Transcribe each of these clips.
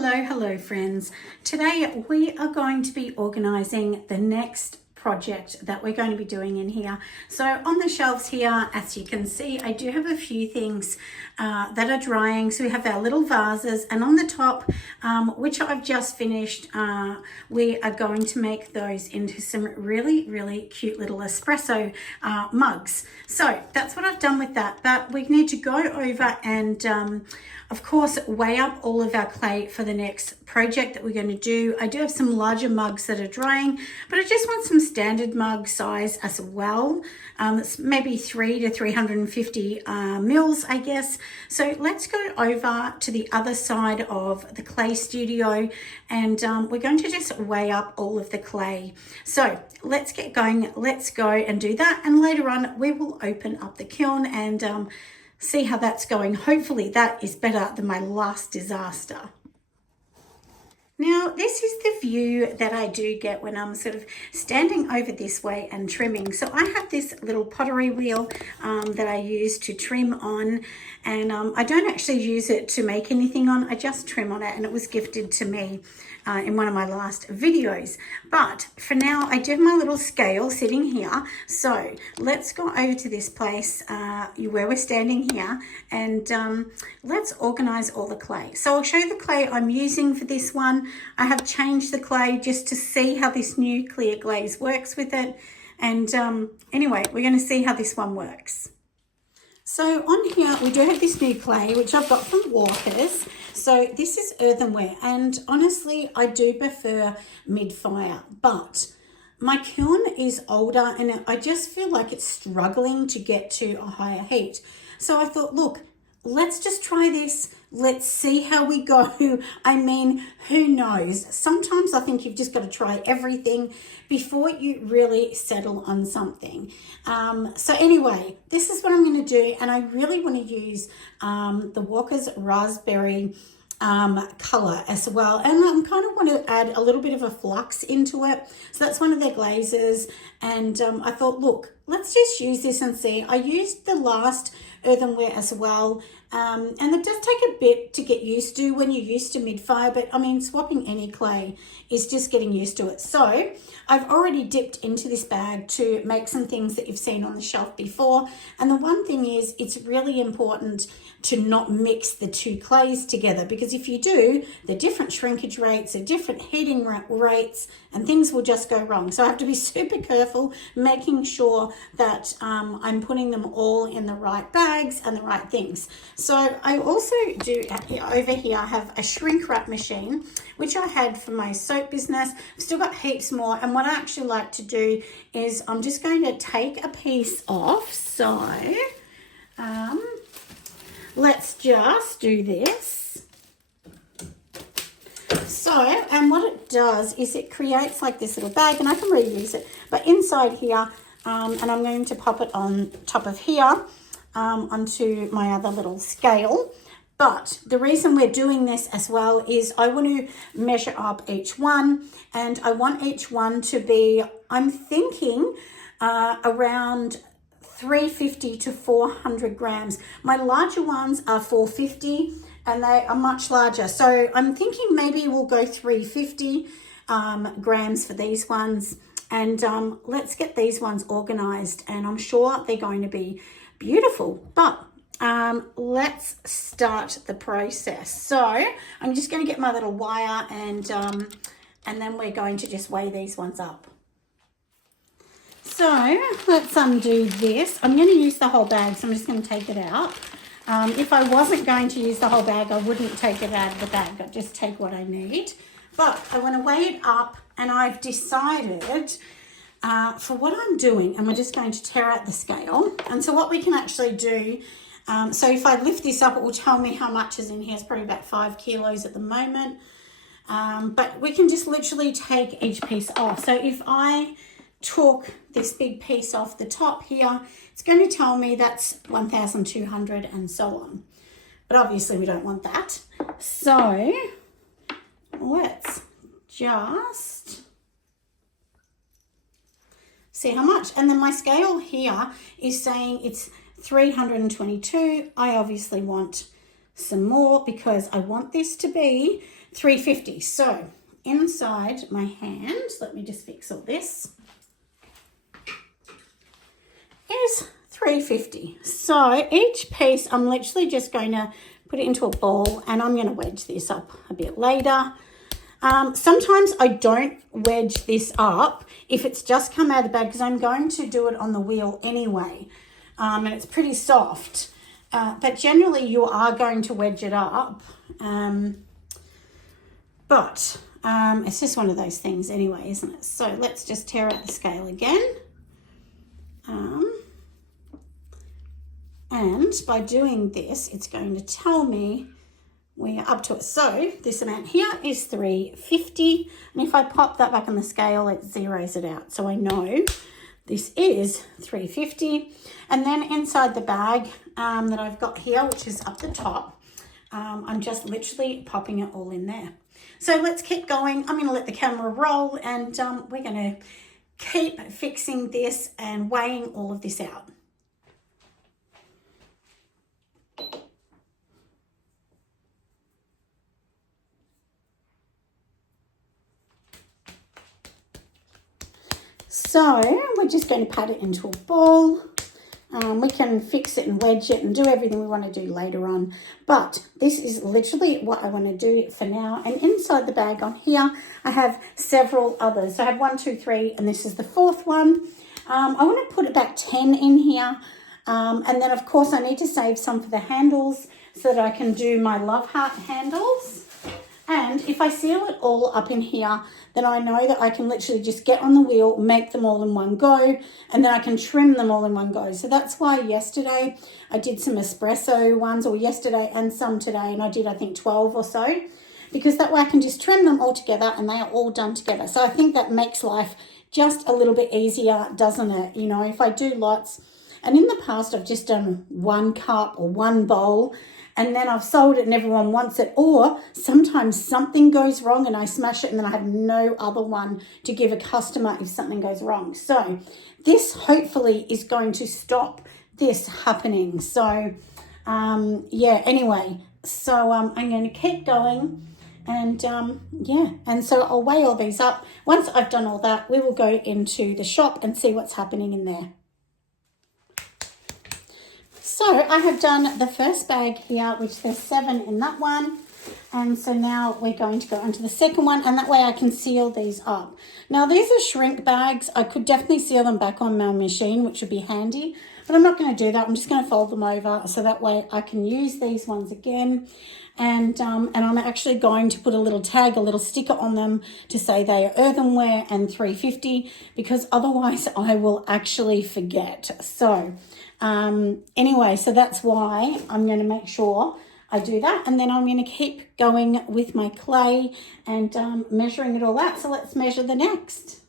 Hello friends. Today we are going to be organising the next project that we're going to be doing in here. So on the shelves here, as you can see, I do have a few things that are drying. So we have our little vases, and on the top, which I've just finished, we are going to make those into some really cute little espresso mugs. So that's what I've done with that, but we need to go over and of course weigh up all of our clay for the next project that we're going to do. I do have some larger mugs that are drying, but I just want some standard mug size as well. It's maybe 3 to 350 mils, I guess. So let's go over to the other side of the clay studio, and we're going to just weigh up all of the clay. So let's get going. Let's go and do that, and later on we will open up the kiln and see how that's going. Hopefully that is better than my last disaster. Now, this is the view that I do get when I'm sort of standing over this way and trimming. So I have this little pottery wheel that I use to trim on, and I don't actually use it to make anything on. I just trim on it, and it was gifted to me in one of my last videos. But for now, I do have my little scale sitting here. So let's go over to this place where we're standing here, and let's organize all the clay. So I'll show you the clay I'm using for this one. I have changed the clay just to see how this new clear glaze works with it. And anyway, we're going to see how this one works. So on here, we do have this new clay, which I've got from Walker's. So this is earthenware, and honestly, I do prefer mid-fire, but my kiln is older and I just feel like it's struggling to get to a higher heat. So I thought, look, let's just try this. Let's see how we go. I mean, who knows? Sometimes I think you've just got to try everything before you really settle on something. So anyway, this is what I'm going to do. And I really want to use the Walker's Raspberry color as well, and I kind of want to add a little bit of a flux into it. So that's one of their glazes, and I thought, look, let's just use this and see. I used the last earthenware as well, and it does take a bit to get used to when you're used to mid-fire, but I mean, swapping any clay is just getting used to it. So I've already dipped into this bag to make some things that you've seen on the shelf before, and the one thing is, it's really important to not mix the two clays together, because if you do, the different shrinkage rates, the different heating rates, and things will just go wrong. So I have to be super careful, making sure that I'm putting them all in the right bags and the right things. So I also do, over here, I have a shrink wrap machine, which I had for my soap business. I've still got heaps more, and what I actually like to do is I'm just going to take a piece off. So let's just do this. So, and what it does is it creates like this little bag, and I can reuse it, but inside here, and I'm going to pop it on top of here, onto my other little scale. But the reason we're doing this as well is I want to measure up each one, and I want each one to be, I'm thinking, around 350 to 400 grams. My larger ones are 450 and they are much larger. So I'm thinking maybe we'll go 350 grams for these ones. And let's get these ones organized, and I'm sure they're going to be beautiful. But let's start the process. So I'm just going to get my little wire, and then we're going to just weigh these ones up. So let's undo this. I'm going to use the whole bag, so I'm just going to take it out. If I wasn't going to use the whole bag, I wouldn't take it out of the bag. I'd just take what I need. But I want to weigh it up, and I've decided for what I'm doing, and we're just going to tear out the scale. And so what we can actually do, so if I lift this up, it will tell me how much is in here. It's probably about 5 kilos at the moment. But we can just literally take each piece off. So if I took this big piece off the top here, it's going to tell me that's 1,200 and so on. But obviously we don't want that. So let's just see how much. And then my scale here is saying it's 322. I obviously want some more because I want this to be 350. So inside my hand, let me just fix all this, is 350. So each piece, I'm literally just going to put it into a ball, and I'm going to wedge this up a bit later. Sometimes I don't wedge this up if it's just come out of the bag, because I'm going to do it on the wheel anyway, and it's pretty soft. But generally you are going to wedge it up. But it's just one of those things anyway, isn't it? So let's just tear out the scale again. And by doing this, it's going to tell me we're up to it. So this amount here is 350. And if I pop that back on the scale, it zeroes it out. So I know this is 350. And then inside the bag that I've got here, which is up the top, I'm just literally popping it all in there. So let's keep going. I'm going to let the camera roll, and we're going to keep fixing this and weighing all of this out. So we're just going to pat it into a ball. We can fix it and wedge it and do everything we want to do later on. But this is literally what I want to do for now. And inside the bag on here, I have several others. So I have 1, 2, 3, and this is the fourth one. I want to put about 10 in here. And then, of course, I need to save some for the handles so that I can do my love heart handles. And if I seal it all up in here, then I know that I can literally just get on the wheel, make them all in one go, and then I can trim them all in one go. So that's why yesterday I did some espresso ones, or yesterday and some today, and I did, I think, 12 or so, because that way I can just trim them all together and they are all done together. So I think that makes life just a little bit easier, doesn't it? You know, if I do lots, and in the past I've just done 1 cup or 1 bowl, and then I've sold it and everyone wants it. Or sometimes something goes wrong and I smash it, and then I have no other one to give a customer if something goes wrong. So this hopefully is going to stop this happening. So yeah, anyway, so I'm going to keep going. And yeah, and so I'll weigh all these up. Once I've done all that, we will go into the shop and see what's happening in there. So I have done the first bag here, which there's 7 in that one. And so now we're going to go into the second one, and that way I can seal these up. Now these are shrink bags. I could definitely seal them back on my machine, which would be handy, but I'm not going to do that. I'm just going to fold them over so that way I can use these ones again. And I'm actually going to put a little tag, a little sticker on them to say they are earthenware and 350, because otherwise I will actually forget. So anyway, so that's why I'm going to make sure I do that. And then I'm going to keep going with my clay and measuring it all out. So let's measure the next.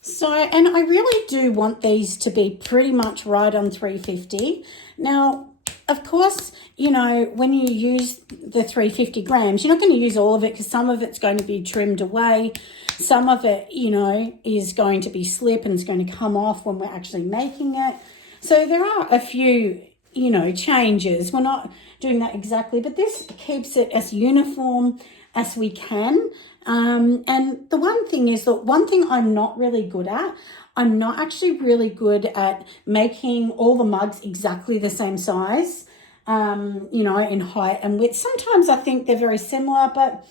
So, and I really do want these to be pretty much right on 350. Now, of course, you know, when you use the 350 grams, you're not going to use all of it, because some of it's going to be trimmed away. Some of it, you know, is going to be slip and it's going to come off when we're actually making it. So there are a few, you know, changes. We're not doing that exactly, but this keeps it as uniform as we can. And the one thing is that one thing I'm not really good at, I'm not actually really good at making all the mugs exactly the same size, you know, in height and width. Sometimes I think they're very similar, but,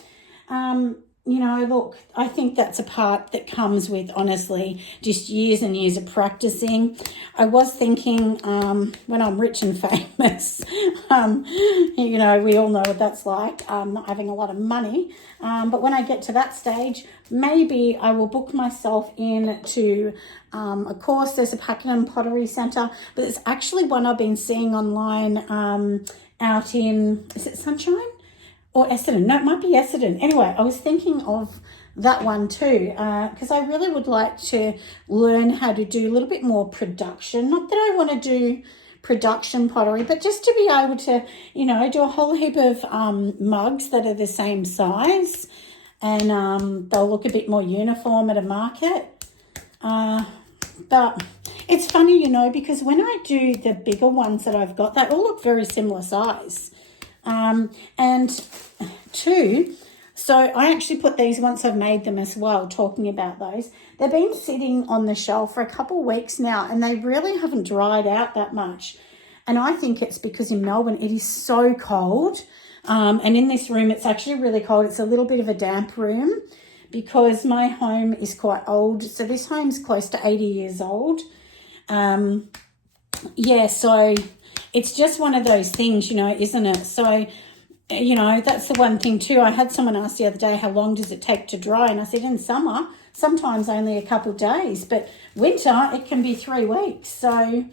you know, look, I think that's a part that comes with, honestly, just years and years of practicing. I was thinking when I'm rich and famous, you know, we all know what that's like, not having a lot of money. But when I get to that stage, maybe I will book myself in to a course. There's a Pakenham Pottery Centre, but it's actually one I've been seeing online out in, is it Sunshine? Or Essendon. No, it might be Essendon. Anyway, I was thinking of that one too, because I really would like to learn how to do a little bit more production. Not that I want to do production pottery, but just to be able to, you know, do a whole heap of mugs that are the same size, and they'll look a bit more uniform at a market. But it's funny, you know, because when I do the bigger ones that I've got, they all look very similar size. And two, so I actually put these once I've made them as well, talking about those. They've been sitting on the shelf for a couple of weeks now, and they really haven't dried out that much. And I think it's because in Melbourne it is so cold. And in this room it's actually really cold. It's a little bit of a damp room because my home is quite old. So this home's close to 80 years old. Yeah, so it's just one of those things, you know, isn't it? So, you know, that's the one thing too. I had someone ask the other day, how long does it take to dry? And I said, in summer, sometimes only a couple of days, but winter, it can be 3 weeks. So,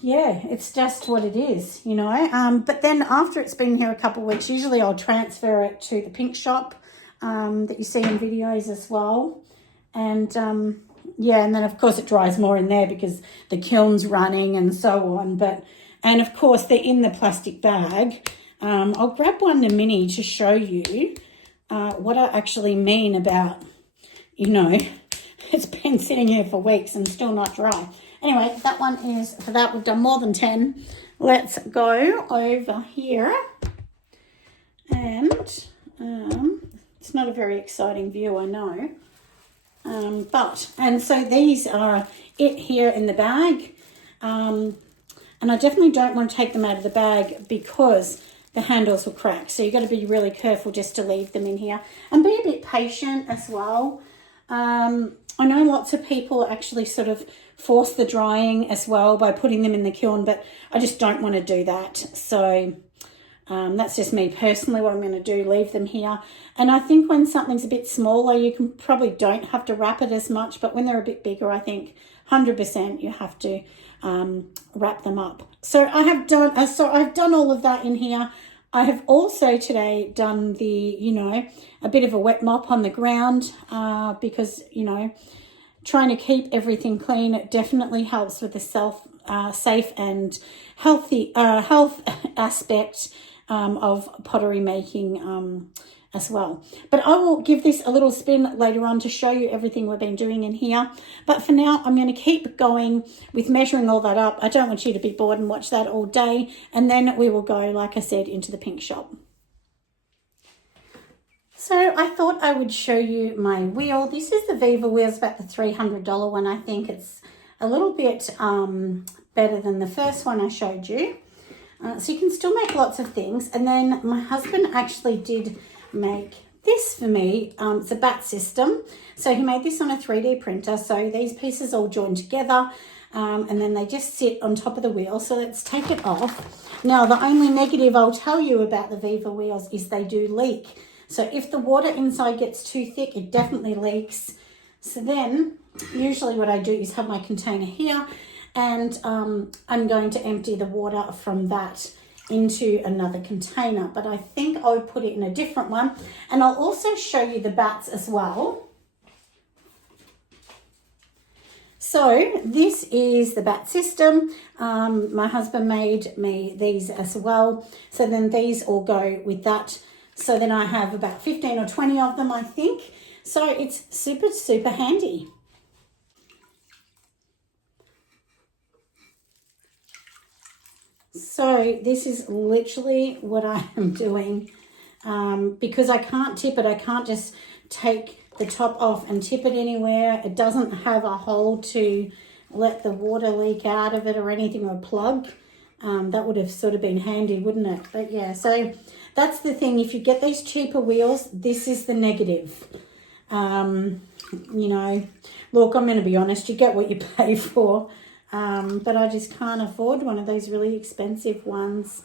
yeah, it's just what it is, you know. But then after it's been here a couple of weeks, usually I'll transfer it to the pink shop that you see in videos as well. And, yeah, and then of course it dries more in there because the kiln's running and so on. And of course they're in the plastic bag. I'll grab one in a mini to show you what I actually mean about, you know, it's been sitting here for weeks and still not dry. Anyway, that one is, for that we've done more than 10. Let's go over here. And it's not a very exciting view, I know. And so these are it here in the bag. And I definitely don't want to take them out of the bag because the handles will crack. So you've got to be really careful just to leave them in here. And be a bit patient as well. I know lots of people actually sort of force the drying as well by putting them in the kiln, but I just don't want to do that. So that's just me personally, what I'm going to do, leave them here. And I think when something's a bit smaller, you can probably don't have to wrap it as much, but when they're a bit bigger, I think 100% you have to wrap them up. So I've done all of that in here. I have also today done the, you know, a bit of a wet mop on the ground because, you know, trying to keep everything clean, it definitely helps with the safe and healthy health aspect of pottery making as well. But I will give this a little spin later on to show you everything we've been doing in here. But for now, I'm going to keep going with measuring all that up. I don't want you to be bored and watch that all day. And then we will go, like I said, into the pink shop. So I thought I would show you my wheel. This is the Viva wheel. It's about the $300 one. I think it's a little bit better than the first one I showed you. So you can still make lots of things. And then my husband actually did make this for me. It's a bat system. So he made this on a 3D printer. So these pieces all join together and then they just sit on top of the wheel. So let's take it off. Now, the only negative I'll tell you about the Viva wheels is they do leak. So if the water inside gets too thick, it definitely leaks. So then usually what I do is have my container here and I'm going to empty the water from that into another container, but I think I'll put it in a different one. And I'll also show you the bats as well. So this is the bat system. My husband made me these as well. So then these all go with that. So then I have about 15 or 20 of them, I think. So it's super, super handy. So this is literally what I am doing because I can't tip it. I can't just take the top off and tip it anywhere. It doesn't have a hole to let the water leak out of it or anything, or a plug. That would have sort of been handy, wouldn't it? But yeah, so that's the thing. If you get these cheaper wheels, this is the negative. You know, look, I'm going to be honest, you get what you pay for. But I just can't afford one of those really expensive ones.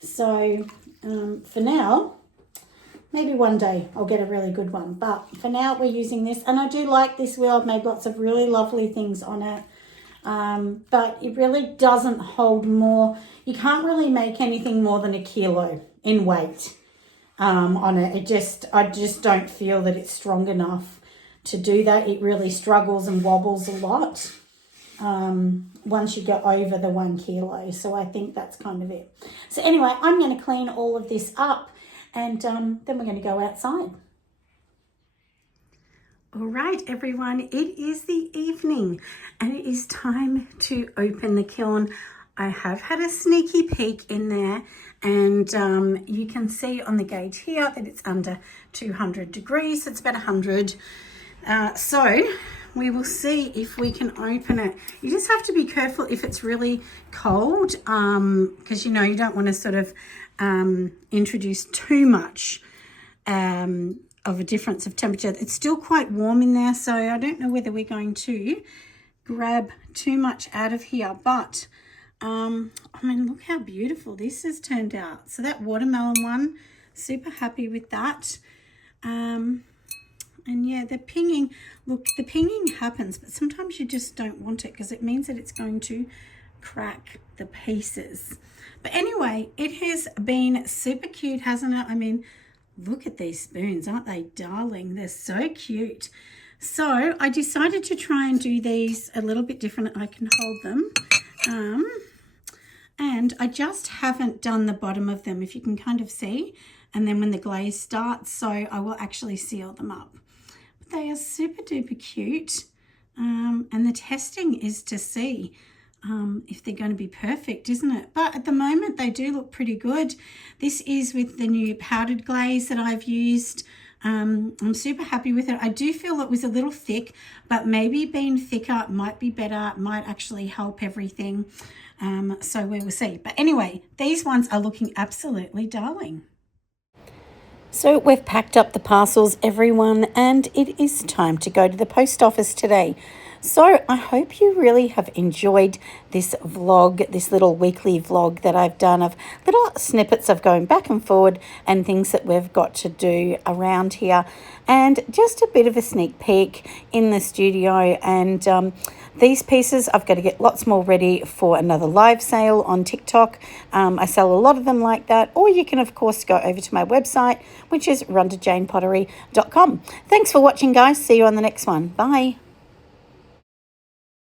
So for now, maybe one day I'll get a really good one. But for now, we're using this. And I do like this wheel. I've made lots of really lovely things on it. But it really doesn't hold more. You can't really make anything more than 1 kilo in weight on it. I just don't feel that it's strong enough to do that. It really struggles and wobbles a lot. Once you get over the 1 kilo. So I think that's kind of it. So anyway, I'm going to clean all of this up and then we're going to go outside. All right, everyone, it is the evening and it is time to open the kiln. I have had a sneaky peek in there and you can see on the gauge here that it's under 200 degrees. It's about 100. So we will see if we can open it. You just have to be careful if it's really cold because, you know, you don't want to sort of introduce too much of a difference of temperature. It's still quite warm in there, so I don't know whether we're going to grab too much out of here, but I mean, look how beautiful this has turned out. So that watermelon one, super happy with that. And yeah, the pinging, look, the pinging happens, but sometimes you just don't want it because it means that it's going to crack the pieces. But anyway, it has been super cute, hasn't it? I mean, look at these spoons, aren't they darling? They're so cute. So I decided to try and do these a little bit different. I can hold them. And I just haven't done the bottom of them, if you can kind of see. And then when the glaze starts, so I will actually seal them up. But they are super duper cute. And the testing is to see if they're going to be perfect, isn't it? But at the moment, they do look pretty good. This is with the new powdered glaze that I've used. I'm super happy with it. I do feel it was a little thick, but maybe being thicker might be better, might actually help everything. So we will see. But anyway, these ones are looking absolutely darling. So we've packed up the parcels, everyone, and it is time to go to the post office today. So I hope you really have enjoyed this vlog, this little weekly vlog that I've done of little snippets of going back and forward and things that we've got to do around here. And just a bit of a sneak peek in the studio. And these pieces, I've got to get lots more ready for another live sale on TikTok. I sell a lot of them like that. Or you can, of course, go over to my website, which is runtojanepottery.com. Thanks for watching, guys. See you on the next one. Bye.